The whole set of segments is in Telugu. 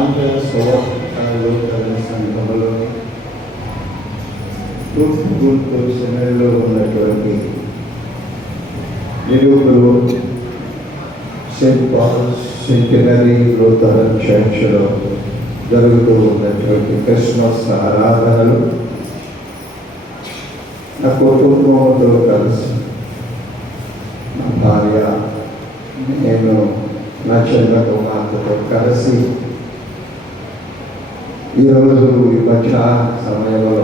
ఆంధ్ర స్వభావ సంఘములో తూర్పుగూర్పు సెమినరీలో ఉన్నటువంటి నిరూపులు సెయింట్ పాల్స్ సెంటినరీ లూథరన్ చర్చ్లో జరుగుతూ ఉన్నటువంటి క్రిస్మస్ ఆరాధనలు నా కుటుంబంతో కలిసి నా భార్య, నేను, నా చిన్న కుమార్తెతో కలిసి ఈరోజు ఈ మధ్య సమయంలో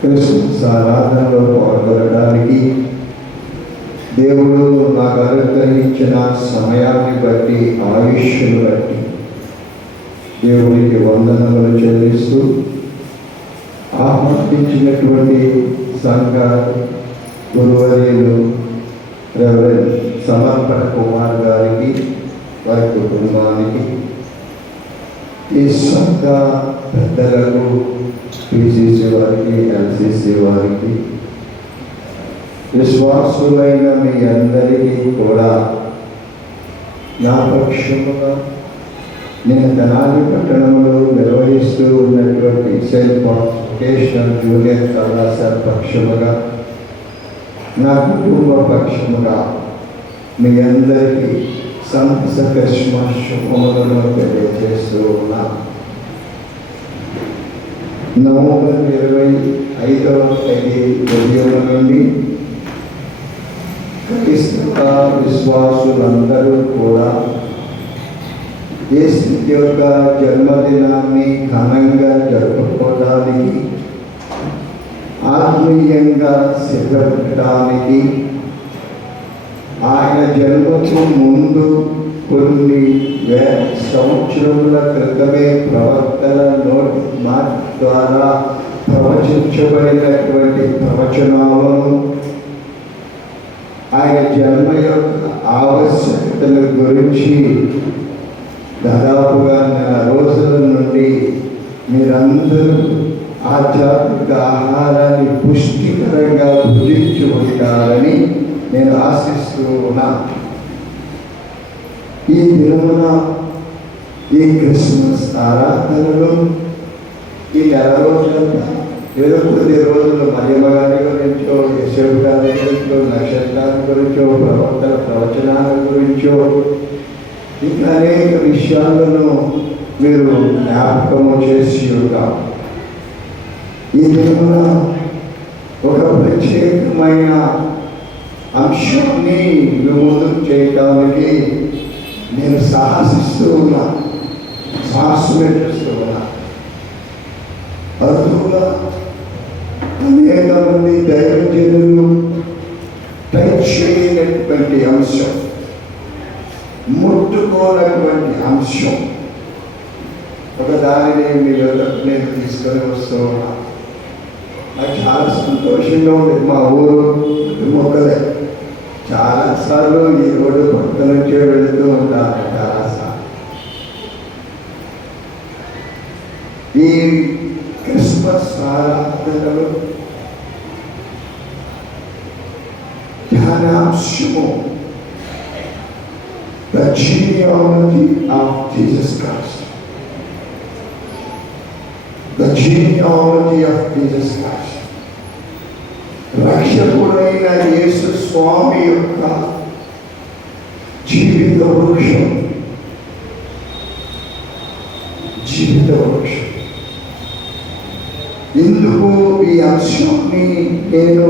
క్రిస్మస్ ఆరాధనలో పాల్గొనడానికి దేవుడు నాకు అనుగ్రహించిన సమయాన్ని బట్టి, ఆయుష్ను బట్టి దేవునికి వందనములు చెల్లిస్తూ ఆహ్వానించినటువంటి సంఘ గురువర్యులు రెవరెండ్ సమర్పణ కుమార్ గారికి, వారి కుటుంబానికి, ఈ సంఘ పెద్దలకు, పిసిసి వారికి, ఎల్సిసి వారికి, విశ్వాసులైన మీ అందరికీ కూడా నా పక్షముగా నేను తెనాలి పట్టణంలో నిర్వహిస్తూ ఉన్నటువంటి సెయింట్ పాల్స్ వొకేషనల్ జూనియర్ కళాశాల పక్షముగా, నా కుటుంబ పక్షముగా మీ అందరికీ సమస్త క్రిస్మస్ శుభములను తెలియజేస్తూ ఉన్నా. నవంబర్ 25వ తేదీ ఉదయం నుండి క్రైస్తవ విశ్వాసులందరూ కూడా యేసు యొక్క జన్మదినాన్ని ఘనంగా జరుపుకోవడానికి, ఆత్మీయంగా సిద్ధపడటానికి, ఆయన జన్మకు ముందు కొన్ని సంవత్సరముల క్రితమే ప్రవక్తల నోటి మాట ద్వారా ప్రవచించబడినటువంటి ప్రవచనాలను, ఆయన జన్మ యొక్క ఆవశ్యకతల గురించి దాదాపుగా 4 రోజుల నుండి మీరందరూ ఆధ్యాత్మిక ఆహారాన్ని పుష్టికరంగా భుజించి ఉంటారని నేను ఆశిస్తూ ఉన్నాను. ఈ దినమున ఈ క్రిస్మస్ ఆరాధనలు ఈ 4 రోజులంతా ఏదో కొద్ది రోజులు మహిమ గారి గురించో, యేసేపు గారి గురించో, నక్షత్రాల గురించో, ప్రవక్తల ప్రవచనాల గురించో, ఇంకా అనేక విషయాలను మీరు జ్ఞాపకము చేసి ఉంటారు. ఈ దినమున ఒక ప్రత్యేకమైన అంశాన్ని ముందుకు చేయడానికి నేను సాహసిస్తూ ఉన్నా, సాహసమే చేస్తూ ఉన్నా. అరుదుగా అనేక మంది దైవజనులు టచ్ చేయనటువంటి అంశం, ముట్టుకోనటువంటి అంశం, ఒక దానిని మీ వద్దకు నేను తీసుకొని వస్తూ ఉన్నా. నాకు చాలా సంతోషంగా ఉంది. మా ఊరు మొక్కలే చాలాసార్లు ఈ రోడ్డు పక్క నుంచే వెళుతూ ఉంటాను. చాలాసార్లు ఈ క్రిస్మస్ ఆరాధనలు ధ్యానాంశము the genealogy of Jesus Christ. The genealogy of Jesus Christ. రక్షకుడైన యేసు స్వామి యొక్క జీవిత వృక్షం, జీవిత వృక్షం. ఎందుకు ఈ అంశాన్ని నేను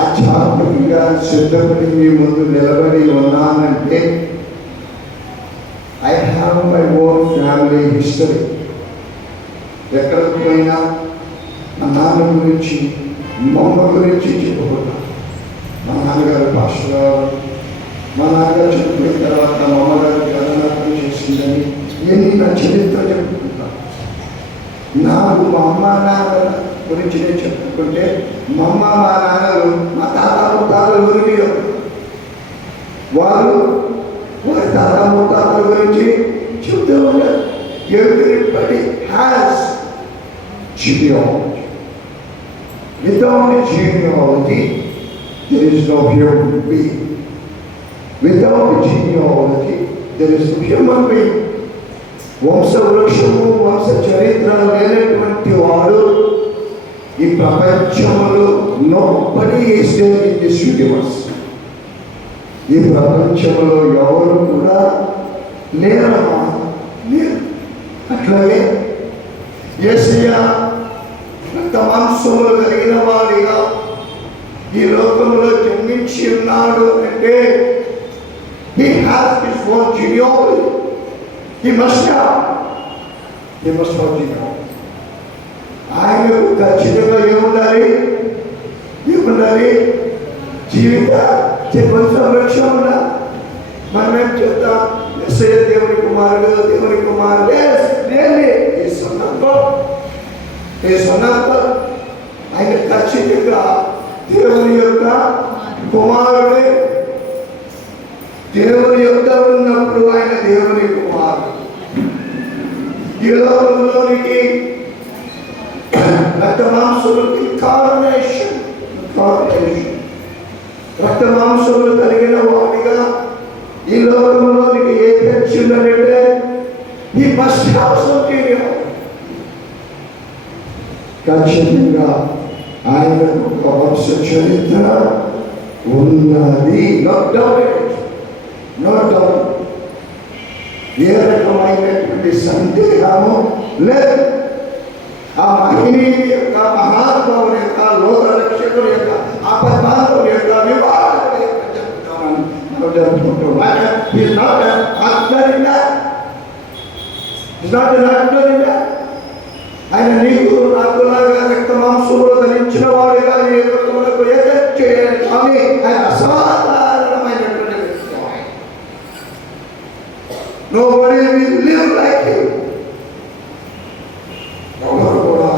ఆధ్యాత్మికంగా సిద్ధపడి మీ ముందు నిలబడి ఉన్నానంటే, I have my own family history. ఎక్కడికి పోయినా మా నాన్న గురించి, మా అమ్మ గురించి చెప్పుకుంటాను. మా నాన్నగారు పాస్టర్, మా నాన్నగారు చనిపోయిన తర్వాత మా అమ్మగారు కథనాటం చేసిందని ఇవన్నీ నా చరిత్ర చెప్పుకుంటాను. నాకు మా అమ్మ నాన్న గురించి నేను చెప్పుకుంటే, మా అమ్మ మా నాన్నలు మా తాత ముత్తాతల గురించి వారు వారి తాత ముత్తాతల గురించి చెప్తూ ఉంటారు. Everybody has genealogy. Without a genealogy, there is no human being. Without a genealogy, there is no human being. వంశ వృక్షము వంశ చరిత్ర లేనటువంటి వాడు ఈ ప్రపంచంలో nobody is there in this universe. ఈ ప్రపంచంలో ఎవరు కూడా లేరమ్మా, లేరు. అట్లాగే యేసయ్య రక్త మాంసములు కలిగిన వాడిగా ఈ లోకంలో జన్మించి ఉన్నాడు అంటే he has his own genealogy. He must have genealogy. ఆయనకు ఖచ్చితంగా ఏముండాలి? జీవిత సంరక్షణ ఉండాలి. మనం ఏం చెప్తాం? యేసయ్య దేవుని కుమారుడు ఆయన ఖచ్చితంగా దేవుని యొక్క కుమారుడే. దేవుని యొక్క ఉన్నప్పుడు ఆయన దేవుని కుమారుడు. ఈ లోకంలోనికి రక్త మాంసములకి కార్నేషన్ రక్త మాంసములు కలిగిన వాడిగా ఈ లోకంలోనికి ఏ తెచ్చిందంటే ఈ పశ్చాత్తాపం ఖచ్చితంగా ఆయనకు ఒక వంశ చరిత్ర ఉన్నది. ఏ రకమైనటువంటి సందేహము లేదు. ఆ మహిళ యొక్క మహాత్ముని యొక్క లోక రక్షకుని యొక్క ఆపద్బాంధవుని యొక్క వివాహం యొక్క చెప్తామని మనం జరుపుకుంటున్నాం. ఆయన నీకు నాకులాగా రక్త మాంసములు ధరించిన వాడుగా నీ లోకములకు చేయని కానీ ఆయన అసాధారణమైనటువంటి వ్యక్తి. Nobody will live like him. ఎవరు కూడా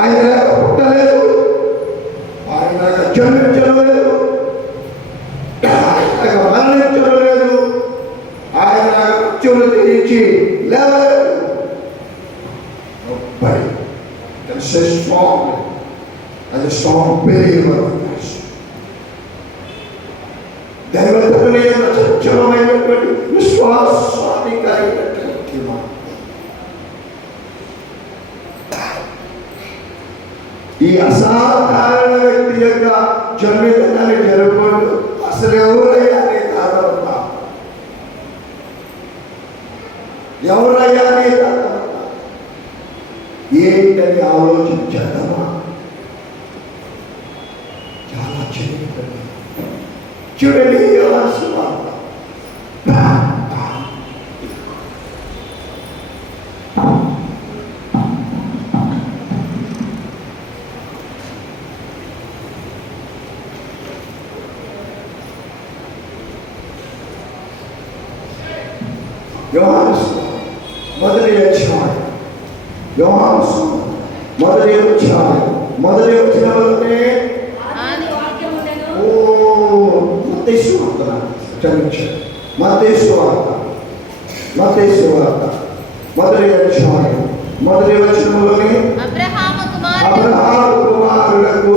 ఆయన పుట్టలేదు, ఆయన జన్మించలేదు, ఆయన మరణించలేదు, ఆయన మృత్యువులు తెరించి లేవలేదు. Say strongly as a strong believer of Christ. దైవత్వముని యొక్క చంచలమైనటువంటి విశ్వాసాన్ని కలిగినటువంటి ఈ అసాధారణ వ్యక్తి యొక్క జన్మితాన్ని జరుపుకుంటూ అసలు ఎవరయ్యా నీ తాతవత, ఎవరయ్యా నీ తాతవత ఏంటని ఆలోచించేద్దామా? చాలా చూడండి మొదటి వచ్చిన మత్తయి సువార్త మొదటి అధ్యాయం మొదటి వచనములోని అబ్రహాము కుమారులకు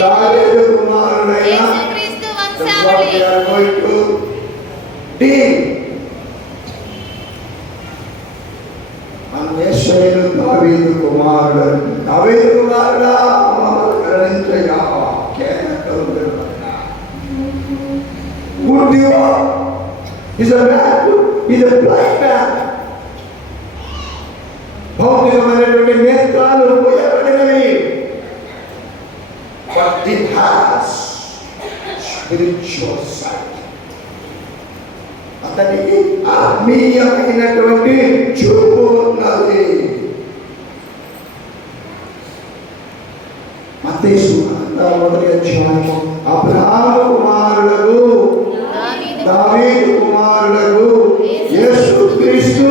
దావీదు కుమారుడైన యేసుక్రీస్తు వంశావళి యేసయ్యను దావీదు కుమారుడా మమ్మల్ని కరుణించయ్యా. Good you are. He's a man. He's a blind man. భౌతికమైనటువంటి నేత్రాలు పోయబడినవి. But it has spiritual sight. అతనికి ఆత్మీయమైనటువంటి చూపు ఉన్నది. మత్తయి సువార్త మొదటి అధ్యాయం అబ్రహాము కుమారులకు దావీదు కుమారులకు యేసుక్రీస్తు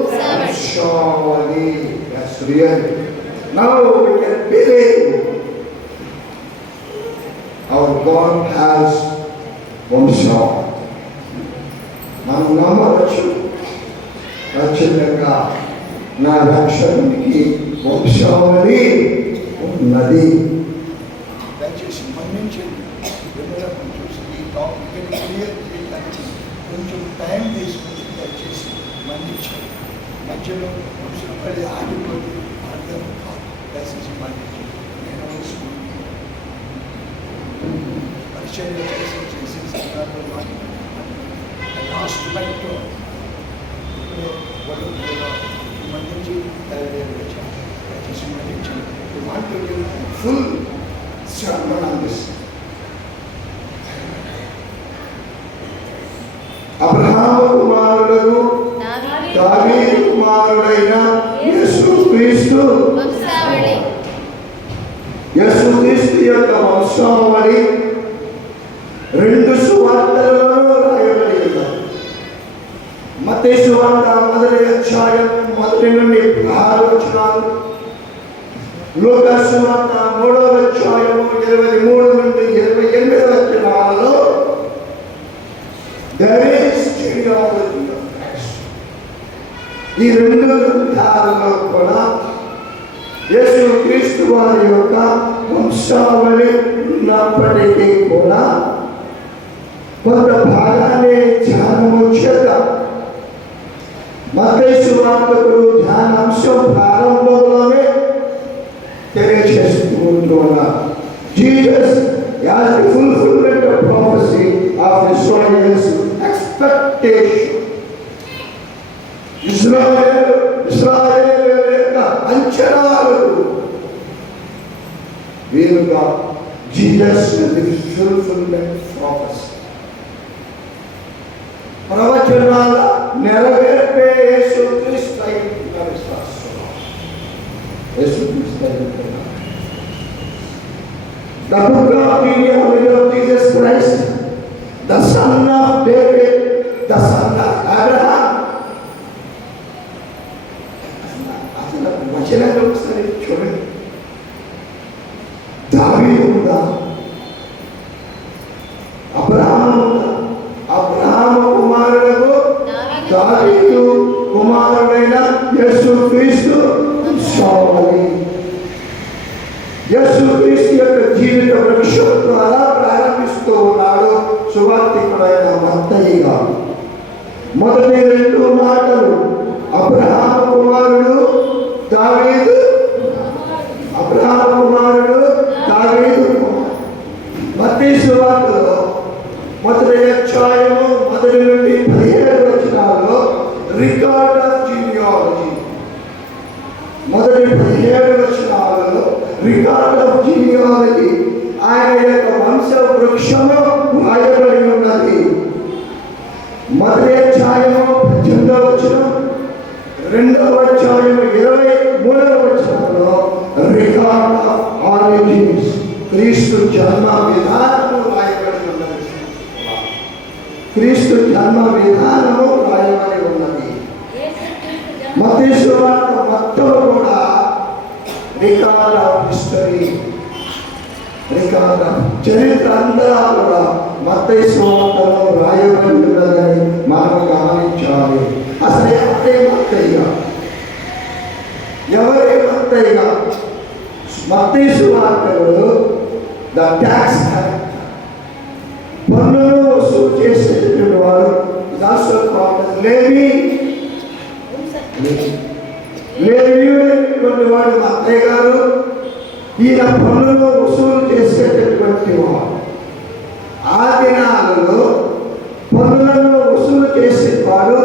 వంశావళి. That's real. Now we can believe our God has వంశావళి. మనం నమ్మవచ్చు ఖచ్చితంగా నా రక్షకునికి వంశావళి ఉన్నది. దయచేసి మన్నించండి, చూసి ఈ టాపిక్ క్లియర్ చేయడానికి కొంచెం టైం తీసుకుని దయచేసి మన్నించండి. మధ్యలో అది ఆగిపోయి అర్థం కాదు. దయచేసి పాటించండి. నేను పరిచయం చేసే సందర్భంలో లాస్ట్ బైక్లో వాళ్ళు మందించి వచ్చారు. దయచేసి మందించండి. వాంట్ ఫుల్ శ్రమను అందిస్తుంది. అబ్రహాము కుమారులకు దావీదు కుమారుడైన యేసుక్రీస్తు యొక్క వంశావళి 2 సువార్తలలో రాయబడి ఉన్నాయి. మత్తయి సువార్త 1వ అధ్యాయం 1 నుండి 6 వచనాలు, లూకా సువార్త 3వ అధ్యాయం 23 నుండి 28 వచనాలలో there is genealogy of Christ. ఈ 2 గ్రంథాలలో కూడా యేసుక్రీస్తు వారి యొక్క వంశావళి ఉన్నప్పటికీ కూడా కొంత భాగాన్ని ధ్యానము చేద్దాం. మత్తయి సువార్తకు ధ్యానాంశం ప్రారంభంలోనే తెలియజేస్తూ ఉంటున్నారు. Jesus as the fulfillment of prophecy of Israel's expectation. ఇశ్రాయేలు యొక్క అంచనాలకు వీరుగా Jesus the fulfillment of prophecy. ప్రవచనాల నెరవేర్పే యేసుక్రీస్తు అయిన విశ్వాసం. యేసుక్రీస్తు అయిన the book of genealogy of Jesus Christ, the son of David, the son of Abraham. అసలు వచనాలు ఒకసారి చూడండి. దావీదు ఉందా, అబ్రహాము ఉందా? అబ్రహాము కుమారులకు దావీదు కుమారుడైన యేసుక్రీస్తు వంశావళి. యేసుక్రీస్తు యొక్క జీవిత వృక్షం ద్వారా ప్రారంభిస్తూ ఉన్నాడు సువార్తికుడైన మత్తయి గారు. మొదటి 2 మాటలు అబ్రహాము కుమారుడు దావీదు, అబ్రహాము కుమారుడు దావీదు కుమారుడు. మత్తయి సువార్తలో మొదటి అధ్యాయము 1 నుండి 17 వచనాల్లో రికార్డ్ ఆఫ్ జీనియాలజీ, మొదటి 17 వచనాలలో రికార్డ్ ఆఫ్ జీనియాలజీ, ఆయన యొక్క వంశ వృక్షము రాయబడి ఉన్నది. మొదటి అధ్యాయము 18వ వచనం, 2వ అధ్యాయము 23వ వచనంలో రికార్డ్ ఆఫ్ ఆరిజిన్స్, క్రీస్తు జన్మ విధానము రాయబడి ఉన్నది. క్రీస్తు జన్మ విధానము రాయబడి ఉన్నది. మత్తయి సువార్త మొత్తం కూడా record of history, record of చరిత్ర అంతా కూడా మత్తయి సువార్తలో రాయబడి ఉన్నదని మనం గమనించాలి. అసలు ఎవరే మత్తయిగా, ఎవరే మత్తయిగా? మత్తయి సువార్తలో ద ట్యాక్స్ కలెక్టర్, పన్నులు వసూలు చేసేటువంటి వారు, లేవీయుడైనటువంటి వాడు మత్తయి గారు. ఈయన పన్నులు వసూలు చేసేటటువంటి వాడు. ఆ దినాలలో పన్నులను వసూలు చేసేవాడు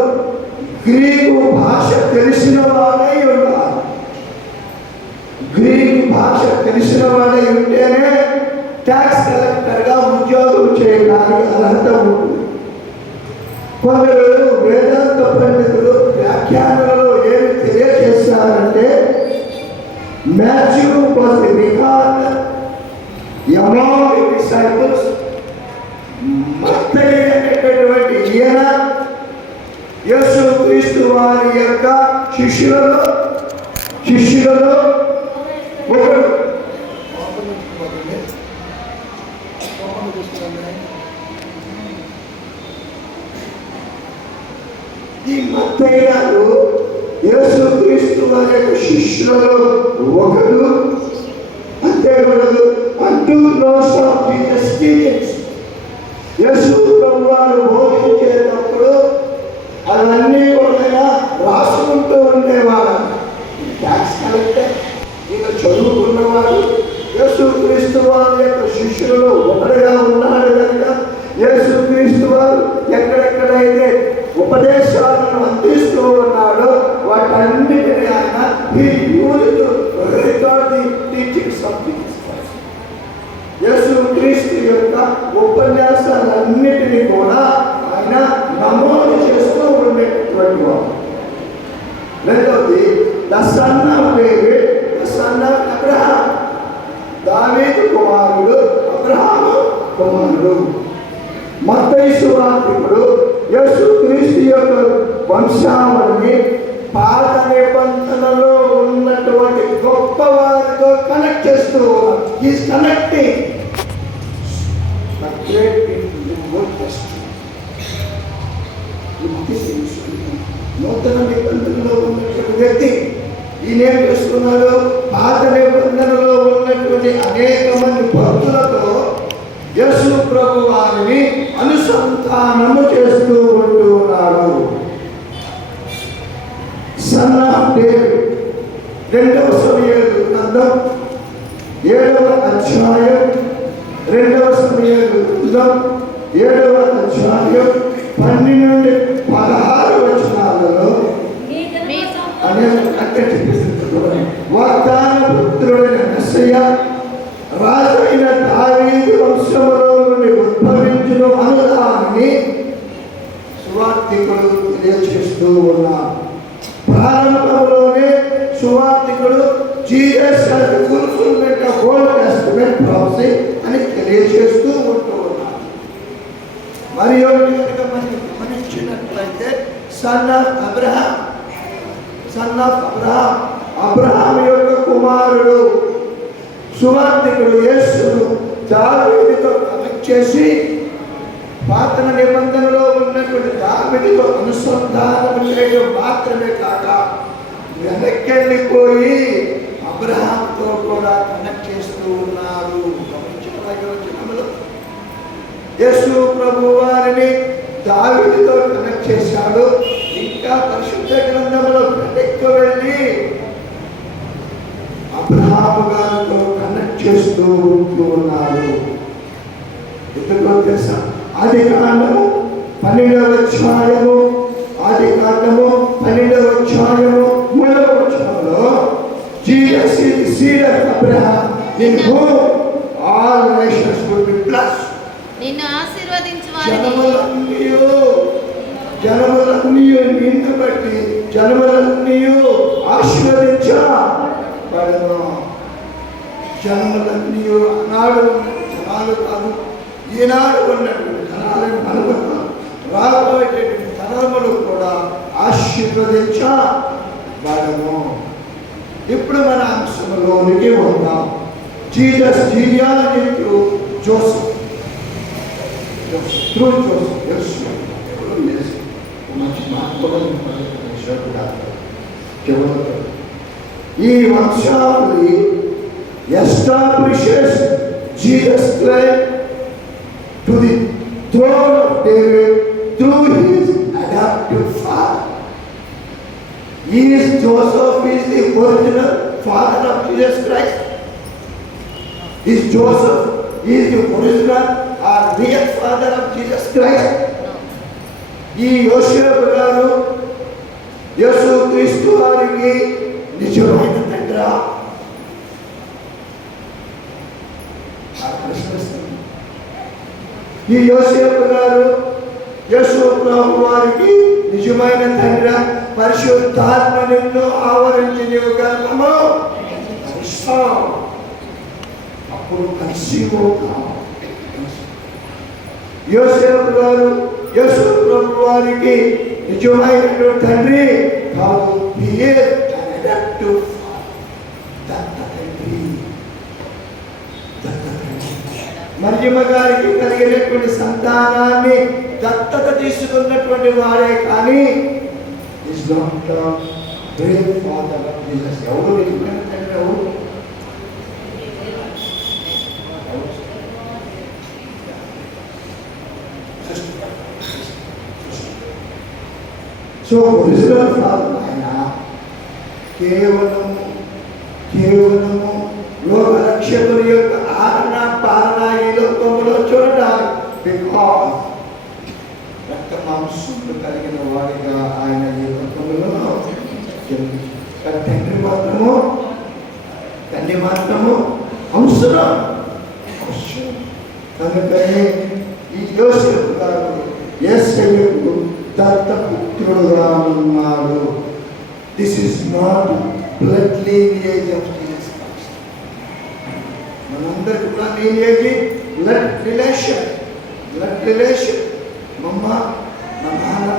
గ్రీకు భాష తెలిసిన వాడై ఉండాలి. గ్రీకు భాష తెలిసిన వాడై ఉంటేనే ట్యాక్స్ కలెక్టర్గా ఉద్యోగం చేయడానికి అర్హత ఉంటుంది. కొందరు వేదాంత పండితులు వ్యాఖ్యానాలలో ఏమి తెలియజేస్తారంటే, Matthew was the record among the disciples. మత్తయి అనేటటువంటి ఈయన యేసుక్రీస్తు వారి యొక్క శిష్యులలో ఒకడు. ఈ మత్తయి గారు యేసుక్రీస్తు వారి యొక్క శిష్యులలో ఒకడు. అంతేకాదు, అంటూ నోస్ ఆఫ్ జీసస్ టీచింగ్స్, యేసు ప్రభువారు బోధించేటప్పుడు అవన్నీ కూడా రాసుకుంటూ ఉండే ఉండేవాడు, ట్యాక్స్ కలెక్టర్, ఈయన చదువుకున్నవాడు, యేసుక్రీస్తు వారి యొక్క శిష్యులలో ఒకరిగా ఉన్నాడు కనుక యేసుక్రీస్తు వారు ఎక్కడెక్కడైతే ఉపదేశాలను అందిస్తూ ఉన్నాడో వాటన్నిటిని ఆయన యేసుక్రీస్తు యొక్క ఉపన్యాసాలన్నిటినీ కూడా ఆయన నమోదు చేస్తూ ఉండేటటువంటి వాడు. రెండవది the son of David, the son of Abraham, దావీదు కుమారుడు, అబ్రహాము కుమారుడు. మత్తయి సువార్తికుడు యేసుక్రీస్తు యొక్క వంశావళిని పాత నిబంధనలో ఉన్నటువంటి గొప్ప వారితో కనెక్ట్ చేస్తూ ఉన్నారు. ఈజ్ కనెక్టింగ్ నూతన నిబంధనలో ఉన్నటువంటి వ్యక్తి ఈయన చేసుకున్నాడు. పాత నిబంధనలో ఉన్నటువంటి అనేక మంది భక్తులతో యేసు ప్రభు వారిని అనుసంధానము చేస్తూ ఉంటూ ఉన్నాడు. సన్ ఆఫ్ డేవిడ్, 2వ సమూయేలు గ్రంథం 7వ అధ్యాయం, 2వ సమూయేలు గ్రంథం 7వ అధ్యాయం 12 నుండి 16 వచనాలలో వాగ్దాన పుత్రుడైన మెస్సయ్య రాజైన దావీదు వంశములో నుండి ఉద్భవించిన అనుదాన్ని సువార్తికుడు తెలియజేస్తూ ఉన్నారు. ప్రారంభంలోనే సువార్తికుడు Jesus as the fulfillment of Old Testament prophecy అని తెలియజేస్తూ ఉంటూ ఉన్నారు. మరియు మనం గమనించినట్లయితే son of Abraham, son of Abraham, Abraham యొక్క కుమారుడు. సువార్తికుడు యేసును దావీదుతో కనెక్ట్ చేసి పాత నిబంధనలో ఉన్నటువంటి దావీదుతో అనుసంధానం చేయడం మాత్రమే కాక వెనక్కెళ్ళిపోయి అబ్రహాంతో కూడా కనెక్ట్ చేస్తూ ఉన్నారు. యేసు ప్రభు వారిని దావీదుతో కనెక్ట్ చేశాడు. ఇంకా పరిశుద్ధ గ్రంథంలో వెనక్కి వెళ్ళి అబ్రహాము గారితో కనెక్ట్ చేస్తూ ఉంటూ ఉన్నారు. ఎందుకో తెలుసా? ఆది కాండము 12వ అధ్యాయము, ఆది కాండము 12వ అధ్యాయము 3వ వచనంలో Jesus is the seed of Abraham in whom all nations will be blessed. నిన్ను ఆశీర్వదించు జనములన్నీ నిన్ను బట్టి జనములన్నీ ఆశీర్వదించబడను. జనములన్నీ ఆనాడు జనాలు కాదు, ఈనాడు ఉన్నటువంటి జనాలను అనుకుంటున్నాం. రాబోయేటువంటి తరములు కూడా ఆశీర్వదించబడను. ఇప్పుడు మన అంశంలోనికి వద్దాం. జీసస్ జీవియాలని జోసెఫ్, త్రూ జోసెఫ్ మంచి ఈ వంశావళి establishes Jesus Christ to the throne of David through his adoptive father. Joseph is the original father of Jesus Christ. Is Joseph is the original or real father of Jesus Christ? ఈ యోసేపు గారు యేసుక్రీస్తు వారికి నిజమైన తండ్రి? ఈ యోసేపు గారు యేసు ప్రభు వారికి నిజమైన తండ్రి? పరిశుద్ధాత్మ నిన్ను ఆవరించి నీవు గర్భము అప్పుడు కన్సీవ్ అవుతావు. యోసేపు గారు యేసు ప్రభు వారికి నిజమైనటువంటి తండ్రి కాదు. మరియమ్మ గారికి కలిగినటువంటి సంతానాన్ని దత్తత తీసుకున్నటువంటి వాడే కానీ ఎవరు నిజమైన తండ్రి? ఎవరు? సో ఒరిజినల్ ఫాదర్ ఆయన, కేవలము కేవలము లోక రక్షకుని యొక్క ఆదరణ పాలన ఈ లోకంలో చూడడానికి బికాస్ రక్త మాంసములు కలిగిన వాడిగా ఆయన ఈ లోకంలో జన్మించాడు. తండ్రి మాత్రము అవసరం. కనుకనే ఈ యోసేపు గారు యేసయ్యకు దత్తపుత్రుడుగా ఉన్నాడు. This is not blood lineage of Jesus Christ. మనందరికి కూడా లీనియేజ్ బ్లడ్ రిలేషన్. మమ్మ మా నాన్న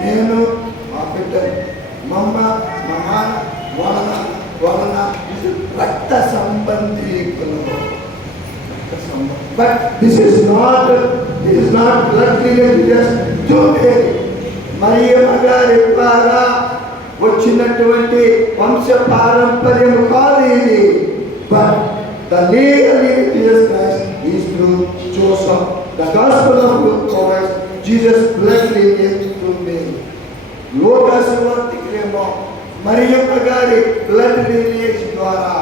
నేను మా బిడ్డలు, మమ్మ మా నాన్న వలన రక్త సంబంధీకులు. But this is not blood lineage, just two baby. Mariyamma గారి ద్వారా వచ్చినటువంటి వంశ పారంపర్యం కాదు ఇది. But the legal lineage of Jesus Christ is through Joseph. The gospel of Luke covers Jesus' blood lineage through Mary. లోక సువార్తికులేమో మరియమ్మ గారి బ్లడ్ లినియేజ్ ద్వారా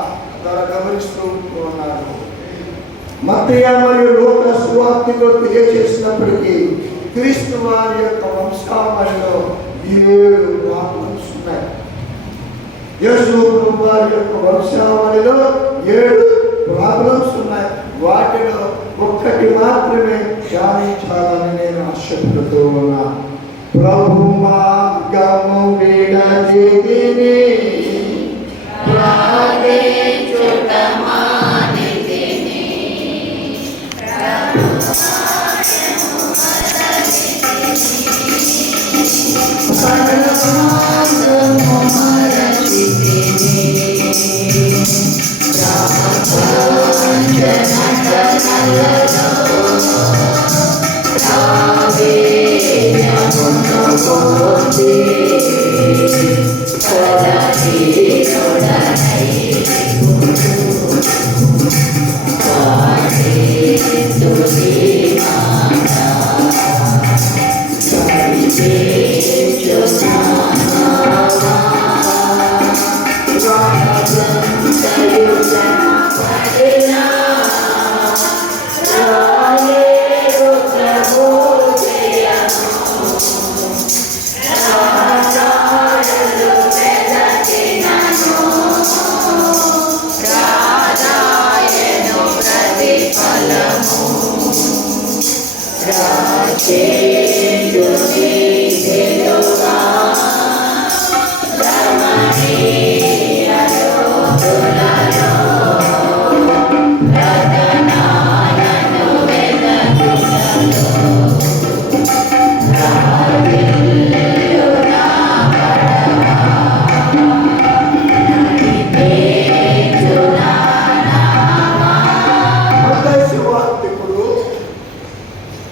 గమనిస్తూ ఉన్నారు. మత్తయి మరియు లోక సువార్తికులు తెలియజేసినప్పటికీ క్రీస్తు వారి యొక్క వంశావళిలో 7 ప్రాబ్లమ్స్ ఉన్నాయి. యేసు ప్రభు వారి యొక్క వంశావళిలో 7 ప్రాబ్లమ్స్ ఉన్నాయి. వాటిలో ఒక్కటి మాత్రమే ధ్యానించాలని నేను ఆశపడుతూ ఉన్నాను. ప్రభు మార్గము విడచితిని ప్రార్థించుట మానితిని,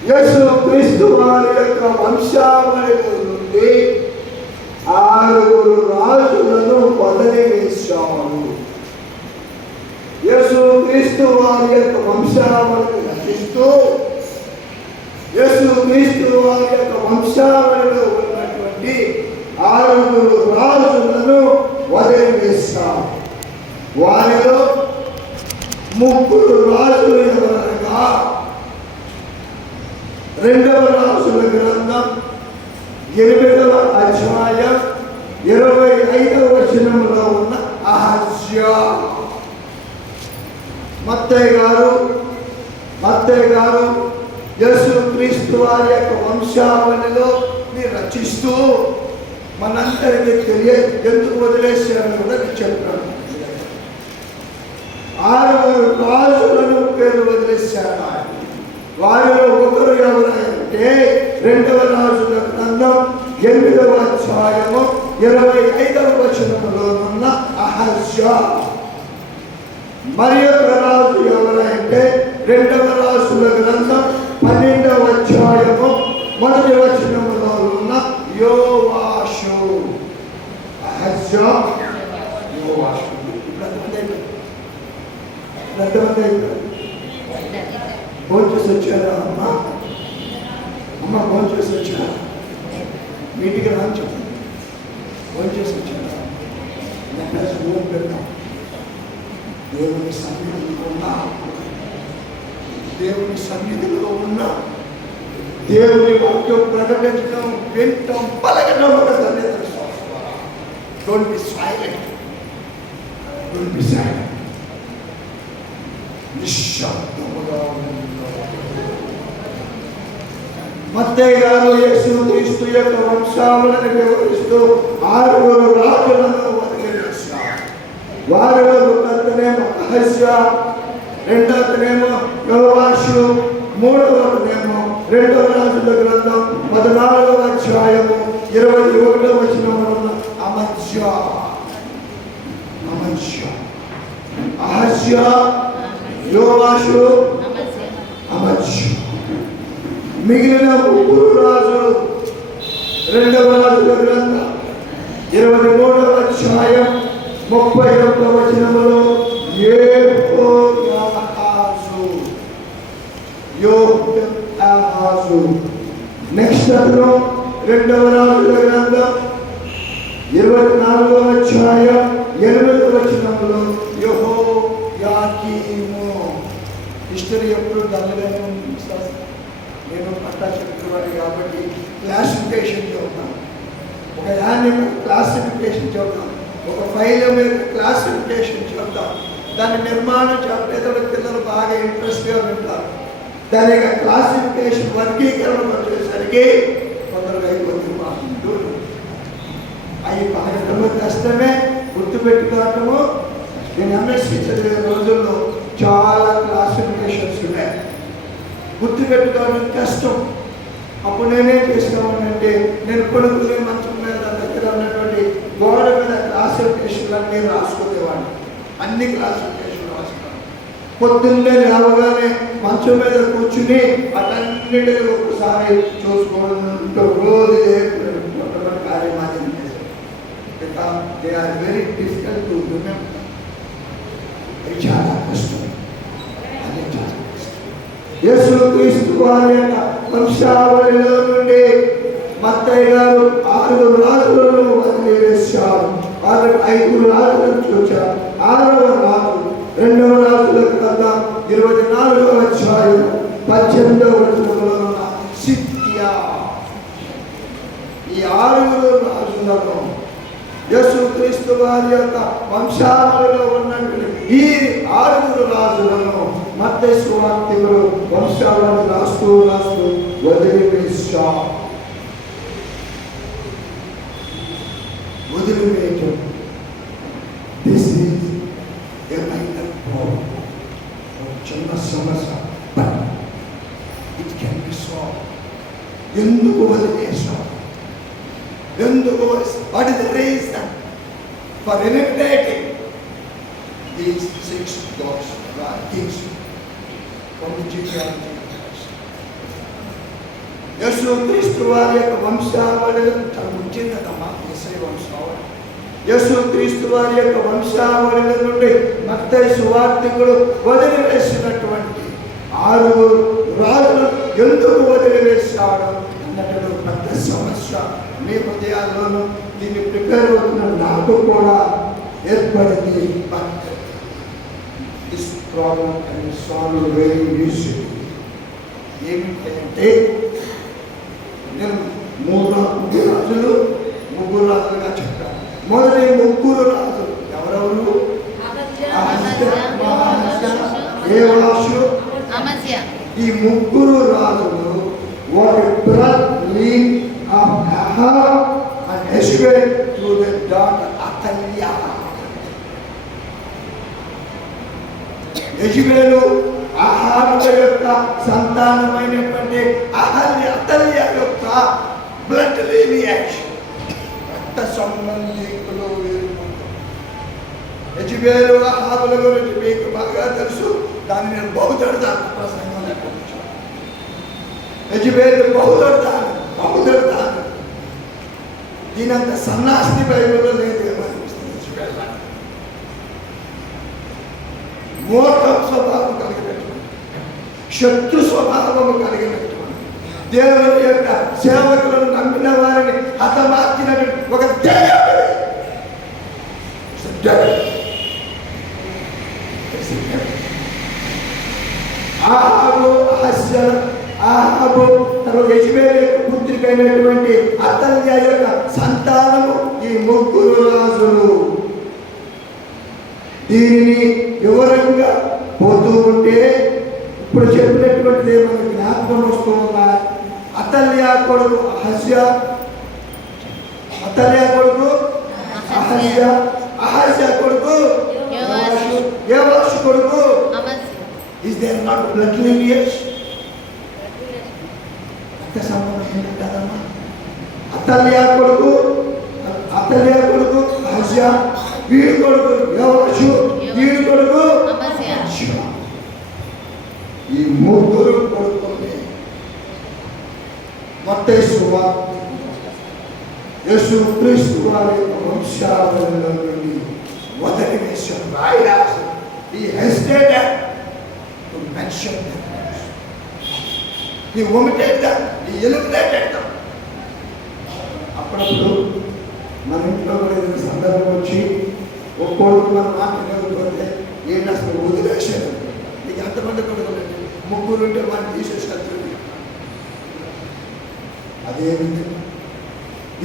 యేసుక్రీస్తు వారి యొక్క వంశావళి నుండి 6 రాజులను వదిలివేశాడు. యేసుక్రీస్తు వారి యొక్క వంశావళిని రచిస్తూ యేసుక్రీస్తు వారి యొక్క వంశావళిలో ఉన్నటువంటి 6 రాజులను వదిలివేశాడు. వారిలో 3 రాజులు ఎవరనగా 2వ రాజుల గ్రంథం 8వ అధ్యాయం 25వ వచనంలో ఉన్న అహజ్యా. మత్తయి గారు యేసుక్రీస్తు వారి యొక్క వంశావళిలో రచిస్తూ మనందరికీ ఎందుకు వదిలేశారని కూడా చెప్పాను. 6 రాజులను పేరు వదిలేశారు. వారిలో ఒకరు ఎవరంటే 2వ రాజుల గ్రంథం 8వ అధ్యాయము 25వ వచనంలో ఉన్న అహజ్యా. మరి ఒక రాజు ఎవరంటే 2వ రాజుల గ్రంథం 12వ అధ్యాయము 1వ వచనంలో ఉన్న యోవాషు. అహజ్యా, యోవాషు. భోంచేసి వచ్చారా అమ్మ భోంచేసి వచ్చారా? మీటికి రాని చెప్పండి. ఫోన్ చేసి వచ్చాను. రూమ్ పెడతాం. దేవుని సన్నిధిలో ఉన్నా, దేవుని సన్నిధిలో ఉన్నా, దేవుని వాక్యం ప్రకటించడం, వినటం, పలకడం ఒక ధన్యత. Don't be silent, don't be silent. నిశ్శబ్దముగా మత్తయి గారు యేసుక్రీస్తు యొక్క వంశావళిని వివరిస్తూ 6 రాజులను వదిలివేశారు. వారిలో ఒకతనేమో అహజ్యా, రెండవతనేమో యోవాషు, మూడవతనేమో 2వ రాజుల గ్రంథం 14వ అధ్యాయము 21వ వచనంలో అమజ్యా. అహజ్యా, యోవాషు, అమజ్యా. మిగిలిన 3 రాజులు 2వ రాజుల గ్రంథం 23వ అధ్యాయం 31వ వచనంలో యెహోయాహాజు. నెక్స్ట్ అతను 2వ రాజుల గ్రంథం 24వ అధ్యాయం 8వ వచనంలో యెహోయాకీము. హిస్టరీ ఎప్పుడు దానిలోనే ఉంది. నేను పట్టాచెప్తువాడి కాబట్టి క్లాసిఫికేషన్ చెబుతాను. ఒక యానిమల్ క్లాసిఫికేషన్ చెబుతాం, ఒక ఫైల్ మీద క్లాసిఫికేషన్ చెబుతాం. దాని నిర్మాణం చెప్పేటప్పుడు పిల్లలు బాగా ఇంట్రెస్ట్గా వింటారు. దాని యొక్క క్లాసిఫికేషన్ వర్గీకరణ వచ్చేసరికి కొందరు అయిపోతుంది. అవి పలకటము కష్టమే, గుర్తుపెట్టుకోవటము. నేను ఎంఎస్సీ చదివే రోజుల్లో చాలా క్లాసిఫికేషన్స్ ఉన్నాయి, గుర్తుపెట్టుకోవడం కష్టం. అప్పుడు నేనేం చేసేవాడినంటే, నేను కొడుకునే మంచం మీద దగ్గర ఉన్నటువంటి గోడ మీద క్లాసిఫికేషన్లు అన్నీ రాసుకునేవాడిని. అన్ని క్లాసిఫికేషన్లు రాసుకున్నాను. పొద్దున్నే లేవగానే మంచం మీద కూర్చుని అటన్నిటిని ఒకసారి చూసుకుంటూ రోజు కార్యమాధ్యం చేశాను. Because they are very difficult to remember. అది చాలా కష్టం, అది చాలా కష్టం. యేసుక్రీస్తు వారి యొక్క వంశావళిలో నుండి మత్తయి గారు 6 రాజులను వదిలివేశారు. 5 రాజులను చూచారు. 6వ రాజు 2వ రాజుల గ్రంథం 24వ అధ్యాయం 18వ వచనంలో ఉన్న సిద్కియా. ఈ 6 రాజులను యేసుక్రీస్తు వారి యొక్క వంశావళిలో ఉన్నటువంటి ఈ 6 రాజులను మత్తయి సువార్తికుడు వంశాలను రాస్తూ వదిలివేశారు. వదిలివేయటం, this is a minor problem, చిన్న సమస్య, but it can be solve. ఎందుకు వదిలేశారు? ఎందుకు? What is the reason for eliminating these 6 gods, kings from the genealogy? యేసుక్రీస్తు వారి యొక్క వంశావళిలో చాలా ముఖ్యంగా యేసయ్య వంశావళి. యేసుక్రీస్తు వారి యొక్క వంశావళిల నుండి మత్తయి సువార్తికుడు వదిలివేసినటువంటి 6 రాజులు ఎందుకు వదిలివేశాడు అన్నటువంటి పెద్ద సమస్య మీ హృదయాల్లోనూ దీన్ని ప్రిపేర్ అవుతున్న నాకు కూడా ఏర్పడింది. But this problem can be solved very easily. ఏమిటంటే, నేను 3 రాజులు 3 రాజులుగా చెప్పాను. మొదటి 3 రాజులు ఎవరెవరు? యోవాషు, అమజ్యా. ఈ 3 రాజులు వారి blood line of Ahab and Jezebel through the daughter Athaliah. యెజబెలు అహాబ్ యొక్క సంతానమైనటువంటి అతల్యా యొక్క బ్లడ్ లీనియేజ్, రక్త సంబంధికులు. యెజబెలు అహాబుల గురించి మీకు బాగా తెలుసు. దాన్ని నేను బహుదడతాను ప్రసంగంలో. యెజబెలు బహుదడతాను. దీనంత సన్నాస్తి బైబిల్లో లేదేమో అనిపిస్తుంది. మూర్ఖ స్వభావం కలిగినటువంటి, శత్రు స్వభావం కలిగినటువంటి, దేవుని యొక్క సేవకులను నమ్మిన వారిని హతమార్చినటువంటి ఒక దెయ్యం dead. ఆహాబు తన యెజబెల్ యొక్క పుత్రికైనటువంటి అతల్య యొక్క సంతానము ఈ ముగ్గురు రాజులు. దీనిని వివరంగా పోతూ ఉంటే ఇప్పుడు చెప్పినటువంటిది మనకి జ్ఞాపకం వస్తూ ఉన్నా. అతల్య కొడుకు అహజ్యా, అతల్య కొడుకు అహజ్యా, అహజ్యా కొడుకు యోవాషు కొడుకు Is there not blood lineage? రక్త సంబంధం కదమ్మా. అతల్య కొడుకు అహజ్యా, వీడి కొడుకు యోవాషు, వీడి కొడుకు అమజ్యా. ఈ ముగ్గురు కొడుకుల్ని మత్తయి సువార్త యేసుక్రీస్తు వారి యొక్క వంశావళిలో నుండి మొదటి విషయం రాయరాసి he hesitated to mention them. He omitted them, he eliminated them. అప్పుడప్పుడు మన ఇంట్లో కూడా ఏదైనా సందర్భం వచ్చి ఒక కొడుకు మన మాట వినకపోతే ఏంటి అసలు వదిలేసాడు. నీకు ఎంతమంది కొడుకులు ముగ్గురు ఉంటే వాడిని తీసేసారు. అదేవిధంగా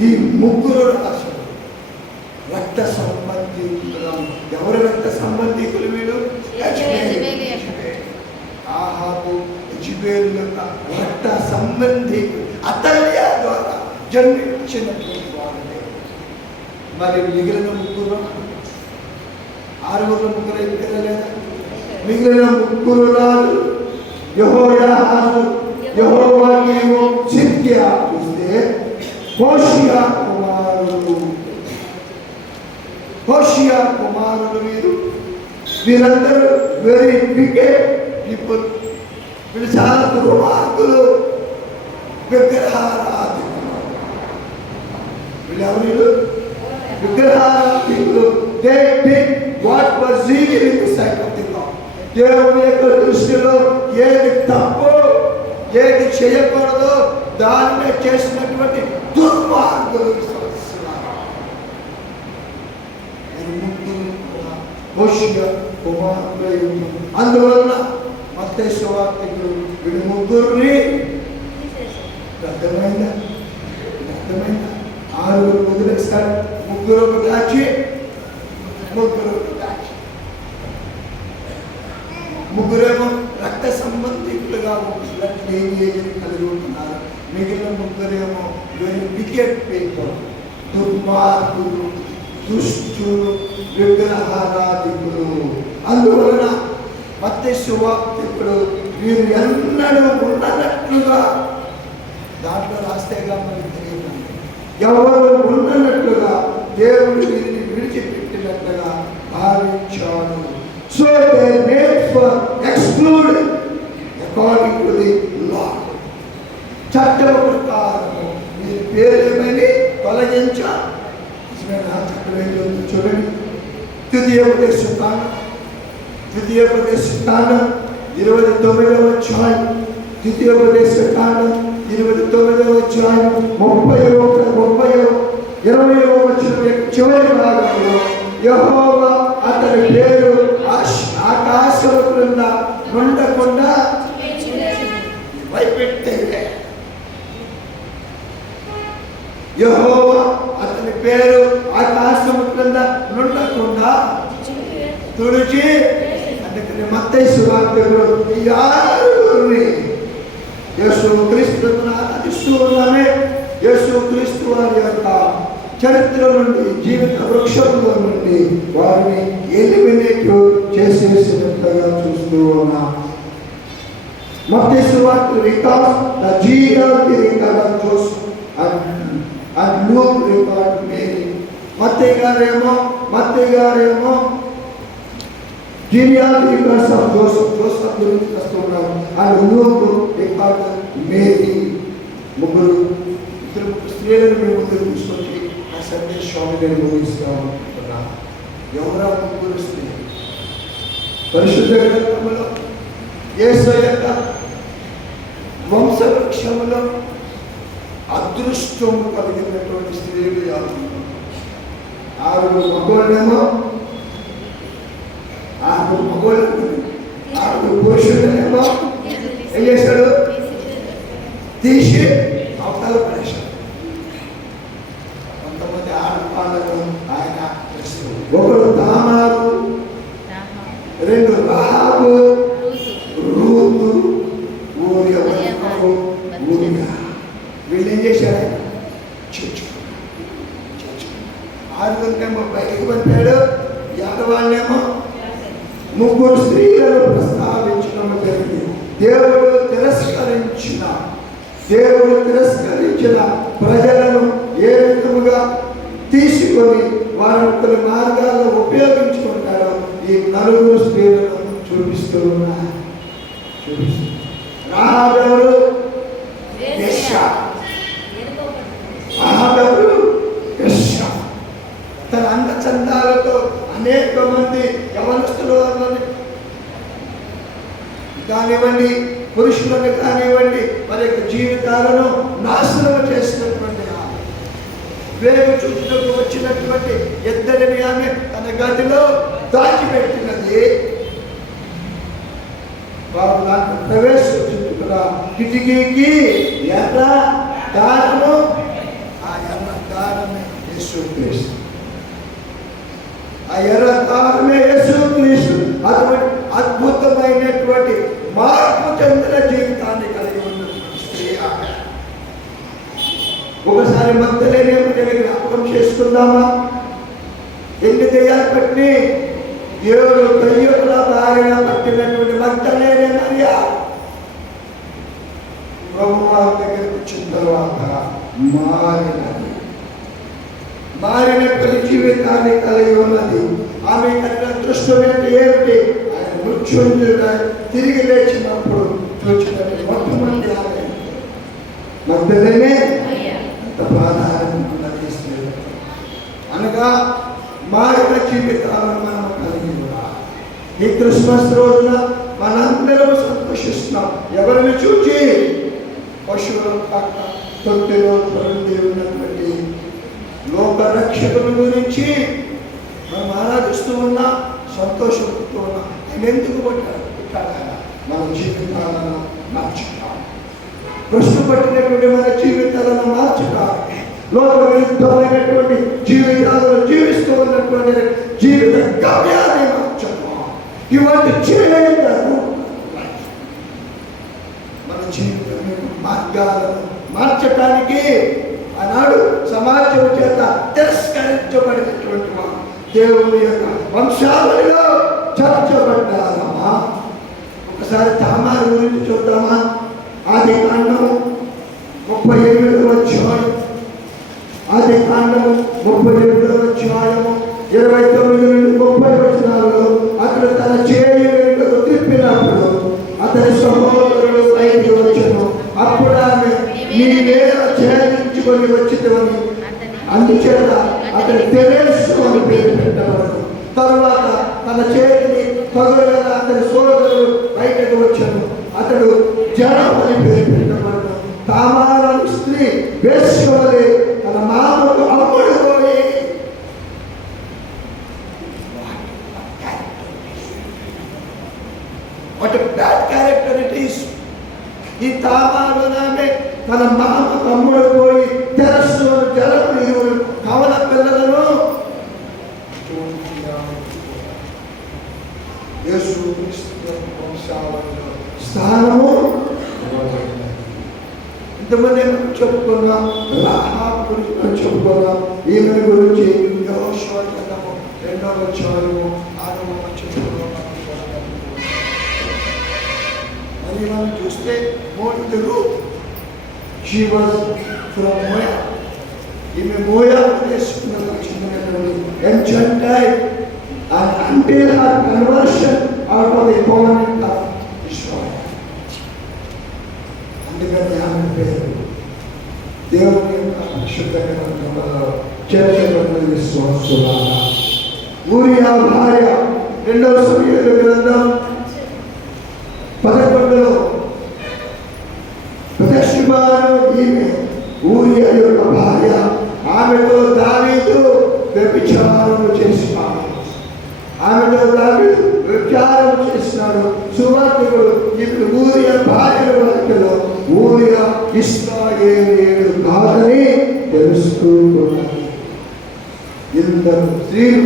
ఈ ముగ్గురు రాసులు రక్త సంబంధికులు. ఎవరు రక్త సంబంధికులు? వీడు ఆహాబు యెజబెల్ యొక్క రక్త సంబంధికులు, అతల్య ద్వారా జన్మించినటువంటి వారు. మరి మిగిలిన ముగ్గురు, ఆరుగురు ముగ్గురు అయిపోయినా లేదా? మిగిలిన ముగ్గురు రాజు యెహోయాహాజు, యెహోయాకీము, సిద్కియా చూస్తే హోషియా కుమారులు వీరందరూ వెరీ వికెట్ పీపుల్. వీళ్ళు చాలా దుర్మార్గులు, విగ్రహారాధికులు. వీళ్ళెవరు? విగ్రహారాధికులు. They did what was evil in the sight of the Lord. దేవుని యొక్క దృష్టిలో ఏది తప్పు, ఏది చేయకూడదో దాన్నే చేసినటువంటి దుర్మార్గులు. అందువలన మత్తయి సువార్తికుడు వీడి ముగ్గురిని అర్థమైందా? ఆరుగురు వదిలేస్తారు, ముగ్గురు దాచి ముగ్గురేమో రక్త సంబంధికులుగా కలిగి ఉంటున్నారు. మిగిలిన ముగ్గురేమో వికెట్ పీపుల్, దుర్మార్గులు, దుష్టులు, విగ్రహారాధికులు. అందువలన మత్తయి సువార్తికుడు వీరు ఎన్నడూ ఉన్నట్లుగా దాంట్లో రాస్తేగా మనకు తెలియదు. ఎవరు ఉన్నట్లుగా దేవుడు వీరిని విడిచిపెట్టినట్లుగా భావించాడు. So they made for excluding according to the law. చట్టం ప్రకారము వీరి పేరేమని తొలగించాలి. చూడండి, ద్వితీయోపదేశ కాండం 29వ అధ్యాయం, ద్వితీయోపదేశ కాండం 29వ అధ్యాయం 20వ వచనం చివరి భాగంలో యెహోవా అతని పేరు ఆకాశం క్రింద ఉండకుండా భయపెట్టే. యెహోవా అతని పేరు ఆకాశం క్రింద ఉండకుండా తుడిచి. అందుకని మత్తయి సువార్తికుడు ఈ ఆరుగురిని యేసుక్రీస్తును ఆరాధిస్తూ ఉన్నామే. యేసుక్రీస్తు వారి యొక్క చరిత్ర నుండి, జీవిత వృక్షంలో నుండి వారిని ఎలిమినేట్ చేసేసినట్లుగా చూస్తూ ఉన్నాం. మత్తయి సువార్త రికార్డ్ ద జీవితానికి రికార్డ్ చూస్తూ and Luke record Mary. మత్తయి గారేమో genealogies of Joseph గురించి వస్తున్నాం. and Luke record Mary. ముగ్గురు స్త్రీలను మేము ముందుకు తీసుకొచ్చి ఆ సందేశ స్వామిని ముగిస్తాం. ఎవరా ముగ్గురు స్త్రీలు? పరిశుద్ధ గ్రంథంలో యేసయ్య యొక్క వంశవృక్షంలో అదృష్టం కలిగినటువంటి స్త్రీలు ఆరుగురు మగవాళ్ళేమో ఒకడు తామారు, రెండు రహాబు, రూతు, ఊరియా ఊరియా. వీళ్ళు ఏం చేశారు? ఆరుగురినేమో బయటకు పంపాడు, యాదవాళ్ళేమో ముగ్గురు స్త్రీలను ప్రస్తావించడం జరిగింది. దేవుడు తిరస్కరించిన ప్రజలను ఏ విధముగా తీసుకొని వారిని కొన్ని మార్గాల్లో ఉపయోగించుకుంటాడో ఈ నలుగురు స్త్రీలను చూపిస్తూ ఉన్నారు. రాహాబెవరు? వేశ్య. రాహాబెవరు? వేశ్య. తన అందచందాలతో అనేక మంది యవనస్తులు కానివ్వండి, పురుషులను కానివ్వండి, వారి యొక్క జీవితాలను నాశనం చేసినటువంటి వేగు చూపులకు వచ్చినటువంటి ఇద్దరిని ఆమె తన గదిలో దాచిపెట్టినది. వారు దాంట్లో ప్రవేశించుకున్న కిటికీకి ఎర్ర దారము, ఆ ఎర్ర దారమే యేసుక్రీస్తు. ఆ ఎర్ర దారమే యేసుక్రీస్తు. అటువంటి అద్భుతమైనటువంటి మార్పు చెందిన జీవితాన్ని కలిగి ఉన్నటువంటి స్త్రీ ఆమె. ఒకసారి మగ్దలేనేమో జ్ఞాపకం చేసుకుందామా? ఎన్ని దెయ్యాలు పట్టి 7 దయ్యముల బారిన పట్టినటువంటి మగ్దలేనే మరియా ప్రభువు దగ్గరికి వచ్చిన తర్వాత మారినటువంటి జీవితాన్ని కలిగి ఉన్నది. ఆమె కలిగిన దృష్టం ఏమిటి? ఆయన మృత్యుంజయుడై తిరిగి లేచినప్పుడు చూచినటువంటి మొట్టమొదటి ఆమె మగ్దలేనే. ఎంత ప్రాధాన్యం ఉన్నది అనగా మారిన జీవితాలను మనం కలిగి ఉన్నాం. ఈ క్రిస్మస్ రోజున మనందరం సంతోషిస్తున్నాం. ఎవరిని చూచి? పశువుల పక్క తొట్టిలో పొంది ఉన్నటువంటి లోక రక్షకుల గురించి మనం ఆరాధిస్తూ ఉన్నాం, సంతోషపడుతూ ఉన్నాం. ఆయన ఎందుకు పుట్టాడు? మన జీవితాలను మార్చుతాం. ప్రశ్న పట్టినటువంటి మన జీవితాలను మార్చుతాం. లోక విరుద్ధమైనటువంటి జీవితాలను జీవిస్తూ ఉన్నటువంటి జీవిత గమ్యాన్ని మార్చుతాం. ఇవన్నీ చేయలేదు. మన జీవిత మార్గాలను మార్చడానికి ఆనాడు సమాజం చేత తిరస్కరించబడినటువంటి వారు దేవుని యొక్క వంశావళిలో చేర్చబడ్డారమ్మా. ఒకసారి తామారు గురించి చూద్దామా? ఆది కాండము 38వ అధ్యాయం, ఆది కాండము 38వ అధ్యాయము 29 నుండి 30 వచనాలలో అతడు తన చేయి వెనుకకు తిప్పినప్పుడు అతని సహోదరుడు పైకి వచ్చెను. అప్పుడు ఆమె నీవేళ ఛేదించుకొని వచ్చిందని అందుచేత అతడు తెరేసు అని పేరు పెట్టబడదు. తరువాత తన చేతిని తగులుగా అతని సోదరుడు బయటకు వచ్చాను. అతడు జనం అని పేరు పెట్టబడదు. తామారు స్త్రీ వేశ్యవలే తన మామకు అమ్ముడు పోయి. What a bad character it is. ఈ తామారు ఆమె తన మామకు అమ్ముడు పోయి తెరస్సు జలము ఇరువురు కవల పిల్లలను స్థానము. ఇంతమంది చెప్పుకున్నాం. రాహాబు గురించి మనం చెప్పుకున్నాం. ఈమె గురించి యెహోషువ గ్రంథము 2వ అధ్యాయము 6వ వచనంలో మరి మనం చూస్తే she was from Moab. ఈమె మోయాబు దేశంలో చెందినటువంటి Gentile, and until her conversion out of the covenant of Israel. అందుకని ఆమె పేరు దేవుని యొక్క పరిశుద్ధ గ్రంథంలో చేర్చబడిన విశ్వాసులారా. ఊరియా భార్య 2వ సమూయేలు గ్రంథం 11లో బత్షెబాను ఈమె ఊరియా యొక్క భార్య. ఆమెతో దావీదు వ్యభిచారం చేసినాడు. సువార్తికుడు ఇప్పుడు ఊరియా భార్య వాక్యలో ఊరియా ఇశ్రాయేలీయుడు కాదని తెలుసుకుంటున్నాడు. ఇద్దరు స్త్రీలు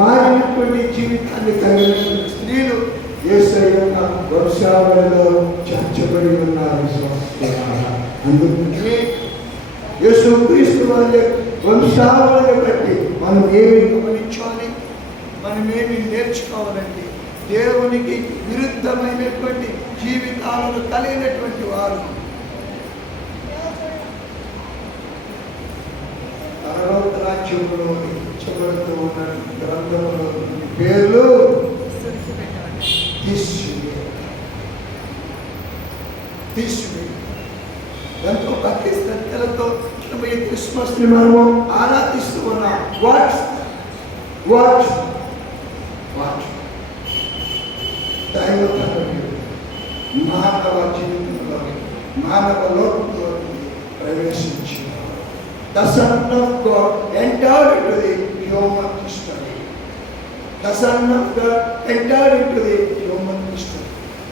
మారినటువంటి జీవితాన్ని కలిగినటువంటి స్త్రీలు యేసయ్య యొక్క వంశావళిలో చేర్చబడి ఉన్నారు. అందుకని యేసుక్రీస్తు వారి వంశావళిని బట్టి మనం ఏమి గమనించాలి, మనం ఏమి నేర్చుకోవాలంటే దేవునికి విరుద్ధమైనటువంటి జీవితాలను కలిగినటువంటి వారు పరలోక రాజ్యంలో ఇచ్చబడుతూ ఉన్న గ్రంథంలో పేర్లు తీసివేయాలి. ఎంతో భక్తి శ్రద్ధలతో ఈ క్రిస్మస్ ని మనము ఆరాధిస్తూ ఉన్నాం. వాట్ దైవత్వం మానవ జీవితంలో మానవ లోకంలో ప్రవేశించి the Son of God entered into the human history. The Son of God entered into the human history.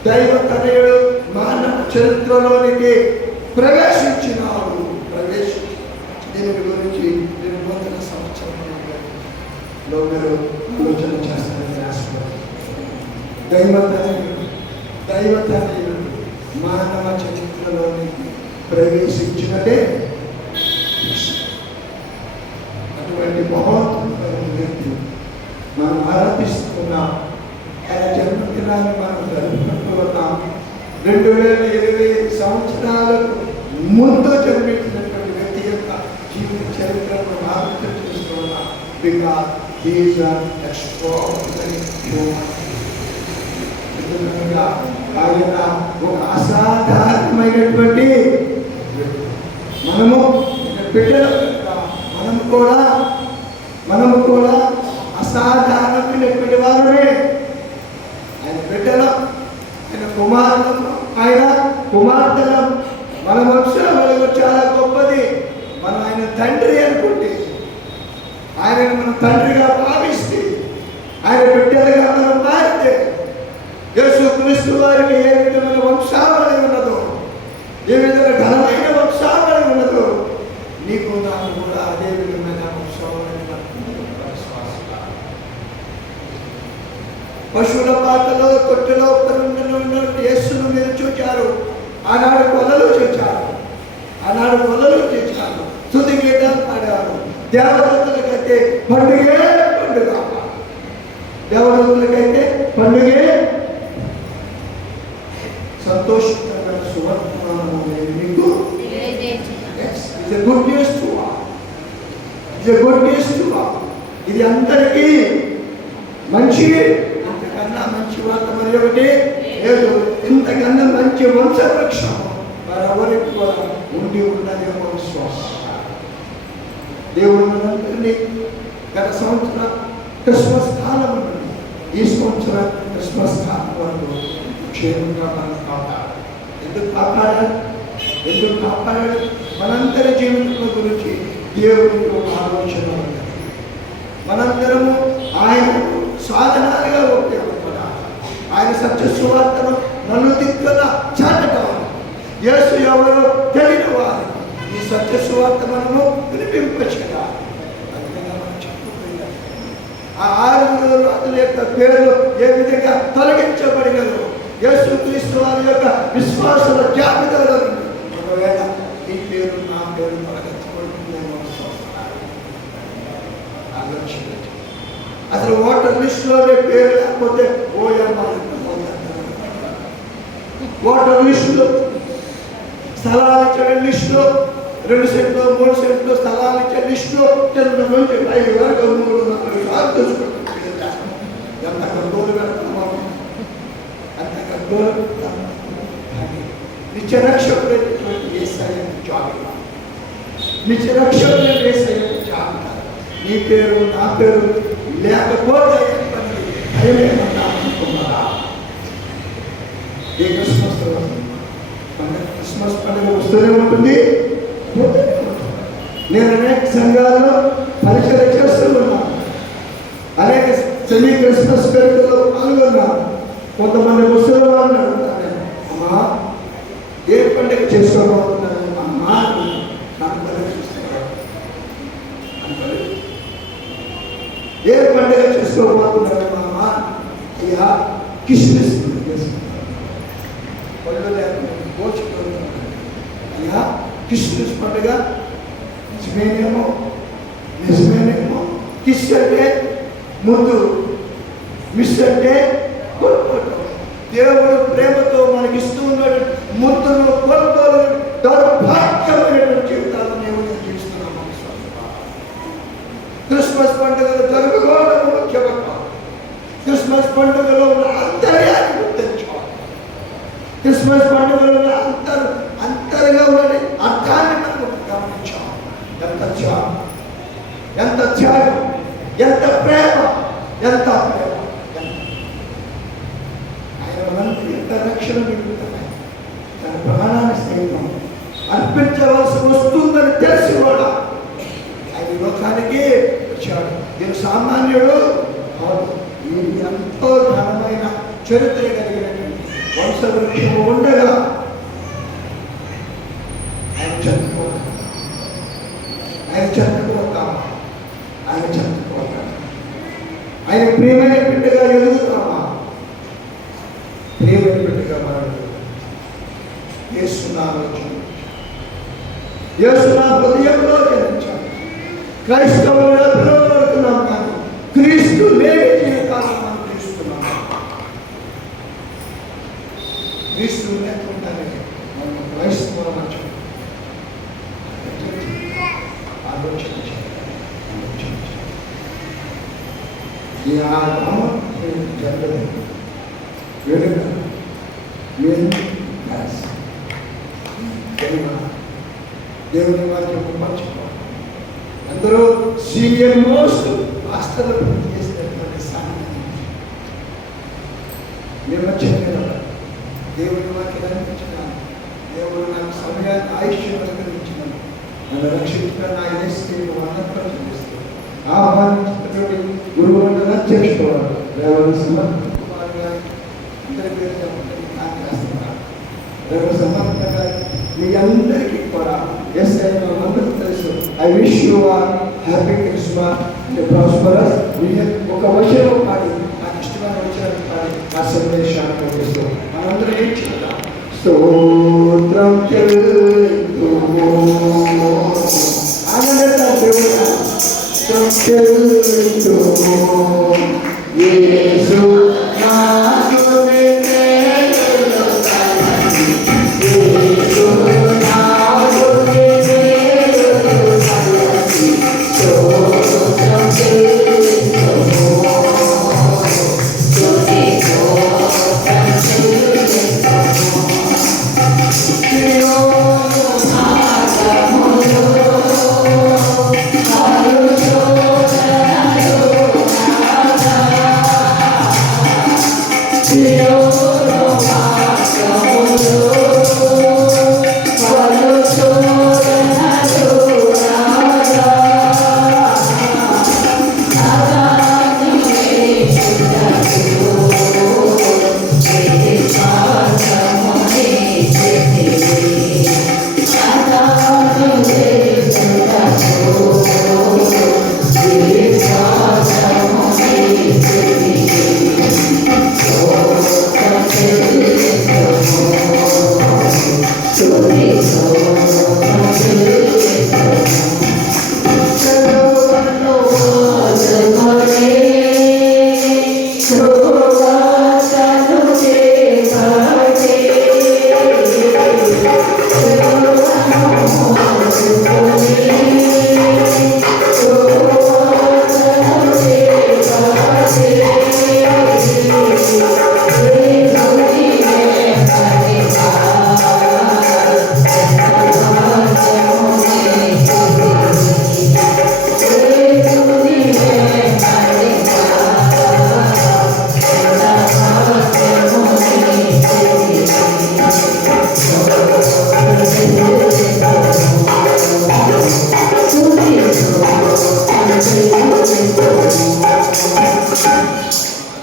దైవ తనయుడు మానవ చరిత్రలోనికి ప్రవేశించినాడు. దీని గురించి నేను నూతన సంవత్సరంలో మీరు ఆలోచన చేస్తారని ఆశపడుతున్నాను. దైవ తనయుడు మానవ చరిత్రలోనికి ప్రవేశించినదే అటువంటి మహోన్నతమైన వ్యక్తి మనం ఆరాధిస్తున్నాం. ఆయన జన్మదినాన్ని మనం జరుపుకుంటూ ఉన్నాం. 2025 సంవత్సరాలకు ముందు జన్మించినటువంటి వ్యక్తి యొక్క జీవిత చరిత్రను ఆలోచన చేస్తున్నాం. Because he is an extraordinary human. ఆయన ఒక అసాధారణమైనటువంటి మనము బిడ్డలు మనము కూడా అసాధారణమైనటువంటి వారే. ఆయన బిడ్డలు, ఆయన కుమారులు, ఆయన కుమార్తెలు. మన వంశావళి చాలా గొప్పది. మనం ఆయన తండ్రి అనుకుంటే, ఆయనను మనం తండ్రిగా భావిస్తే, ఆయన బిడ్డలుగా మనం మారితే, యేసుక్రీస్తు వారికి ఏ విధమైన వంశావళి ఉన్నదో, ఏ విధమైన ఘనమైన వంశావళి ఉన్నదో, నీకు నాకు కూడా అదే విధమైన వంశావళి. పశువుల పాకలో కొట్టులో ఉన్న యేసును మీరు చూచారు. ఆనాడు కొలలు చేశారు, స్తుతి గీతాలు పాడారు. దేవదూతలకైతే పండుగే పండుగ, దేవదూతలకైతే పండుగే సంతోషకరమైన సువర్తమానము మీకు గుడ్ న్యూస్ టు ఆల్. ఇది అందరికీ మంచి, ఇంతకన్నా మంచి వార్త మరి ఒకటి లేదు. ఇంతకన్నా మంచి వంశవృక్షం మరెవరికి కూడా ఉండి ఉన్నదేమో విశ్వాసం. దేవుడు మనందరినీ గత సంవత్సరం క్రిస్మస్ కాలం నుండి ఈ సంవత్సరం క్రిస్మస్ కాలం వరకు క్షేమంగా మనం కాపాడాలి. ఎందుకు కాపాడాలి? మనందరి జీవితంలో గురించి దేవుడికి ఒక ఆలోచన ఉంది. మనందరము ఆయన సాధనాలుగా ఉపయోగపడాలి. ఆయన సత్య సువార్తను నలుదిక్కుల చాటడం. యేసు ఎవరో తెలియని వారు ఈ సత్య సువార్త మనము వినిపింపచేయాలి. అందుకని మనం చెప్పబోయాలి. ఆ 6 రాజుల యొక్క పేర్లు ఏ విధంగా తొలగించబడినదో యేసుక్రీస్తు వారి యొక్క విశ్వాసుల జాబితాలో ఒకవేళ ఈ పేరు నా పేరు తొలగించబడుతుందేమో ఆలోచించండి. అసలు ఓటర్ లిస్టులోనే పేరు లేకపోతే ఓటర్ లిస్టులో స్థలాలు ఇచ్చే లిస్టులో 2 సెంట్లు 3 సెంట్లు స్థలాలు ఇచ్చే లిస్టులో 10 నుంచి 5 వరకు 3, 4 సార్లు తెలుసుకుంటాం. ఎంత గంటలు పెడతాము, అంత గంటలు. నిత్యరక్షకుడైనటువంటి యేసయ్య జాబితా, నిత్యరక్షకుడైన యేసయ్య జాబితా. నీ పేరు నా పేరు లేకపోతే భయమేమన్నా అనుకున్నారా? ఈ క్రిస్మస్ పండుగ వస్తూనే ఉంటుంది. నేను అనేక సంఘాల్లో పరిచయం చేస్తున్నాను. అనేక సెమీ క్రిస్మస్ వేడుకల్లో పాల్గొన్నాను. కొంతమంది ముసలి వాళ్ళని అడుగుతాను, అమ్మా ఏ పండుగ చేసుకోబోతున్నాను? అమ్మా నాకు ఏ పండుగ చేసుకోబోతున్నారు మామ. అయ్యా కిస్మిస్ చేసుకుంటారు, పళ్ళు లేకుండా గోచుకుంటున్నారు. అయ్యా కిస్మిస్ పండుగ నిజమేనేమో, నిజమేనేమో. కిస్ అంటే ముందు, మిస్ అంటే కోల్పోవడం. దేవుడు ప్రేమతో మనకిస్తూ ఉన్నాడు. ముద్దును కోల్పోలు దౌర్భాగ్యమైనటువంటి జీవితాలను నేను జీవిస్తున్నాము. క్రిస్మస్ పండుగలు జరుపుకోవడం ముఖ్యమా? క్రిస్మస్ పండుగలో ఉన్న అంతర్యాన్ని గుర్తించాలి. క్రిస్మస్ పండుగలో ఉన్న అంతర్గా ఉన్న అర్థాన్ని మనం గమనించాలి. ఎంత త్యాగం, ఎంత త్యాగం, ఎంత ప్రేమ, ఎంత ప్రేమ. ఆయన ఎంత రక్షణ మిగులుతున్నాయి. తన ప్రాణాన్ని సైతం అర్పించవలసి వస్తుందని తెలిసి కూడా ఆయన లోకానికి వచ్చాడు. నేను సామాన్యుడు కాదు. ఈ ఎంతో ఘనమైన చరిత్ర కలిగినటువంటి వంశవృక్షము ఉండగా ఆయన చనిపోతాడు. ఆయన చనిపోతామా? ఆయన చనిపోతాడు. ఆయన ప్రియమైన బిడ్డగా ఎదుగుతామా? ప్రియమైన బిడ్డగా మనం యేసునామములో యేసునా హృదయంలో జనించాలి. క్రైస్తవులుగా పిలువబడుతున్నాం కానీ క్రీస్తు లేని జీవితాలను మనం జీవిస్తున్నాం. క్రీస్తు లేకుండానే మనం క్రైస్తవుల మధ్య ఆలోచన ఈ ఆత్మ జరగలేదు. వేడుక దేవుని వాక్యం పంచుకోవాలి. అందరూ సీనియర్ మోస్ట్ మాస్టర్లు పూర్తి చేసినటువంటి సాధన నిర్వచనం కదా. దేవుని వాక్యాన్ని అనిపించినాను. దేవుడు నాకు సమయాన్ని ఆయుష్యం అనుగ్రహించినాను. నన్ను రక్షించిన నా యేసుని అనంతరం చూపిస్తాను. ఆహ్వానించినటువంటి గురువులను రక్షించుకోవాలి. దేవుని సమర్థ కుమార్ గారి అందరి పేరు సమర్థంగా మీ అందరికీ కూడా ఎస్ఐ అందరూ తెలుసు. I wish you are happy Christmas and prosperous. ఒక వచనం పాడి, నాకు ఇష్టమైన వచనం పాడి ఆ సందేశాన్ని పంపిస్తూ మనందరం ఏం చేద్దాం? స్తోత్రం చెల్లింతుము. ఆనందంగా దేవుడా చెల్లింతుము. యేసు నామమునే Thank you.